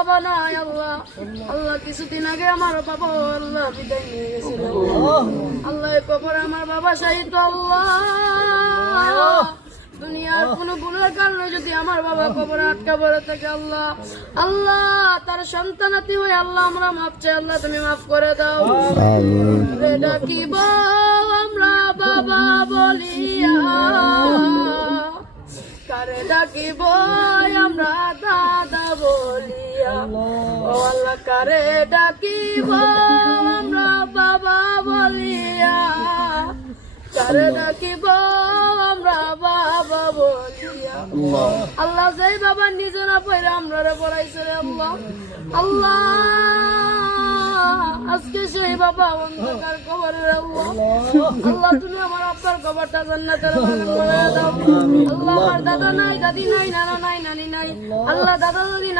বাবা নাই আল্লাহ। আল্লাহ কিছুদিন আগে আমার বাবা আল্লাহ বিদায় নিয়ে গেছিল। আল্লাহ কবরে আমার বাবা শাহিদ আল্লাহ। দুনিয়ার কোনো গুণের কারণে যদি আমার বাবা কবরে আটকা পড়ে থাকে আল্লাহ আল্লাহ তার সন্তানাতি হয়ে আল্লাহ আমরা মাফ চাই আল্লাহ তুমি মাফ করে দাও। ডাকিব আমরা বাবা বলিয়া। কারে ডাকিব কারে ডাকিব, আমরা বাবা বলিয়া। কারে ডাকিব, আমরা বাবা বলিয়া। আল্লাহ যেই বাবা নিজে না পড়ে আমরা রে পড়াইছে রে আল্লাহ। আল্লাহ, আজকে সেই বাবা অন্ধকার কবরে আল্লাহ। তুমি আমার আব্বার কবরটা জান্নাতের আল্লাহ, আমার দাদা নাই, দাদি নাই, নানা নাই, নানি নাই। আল্লাহ, দাদা দাদি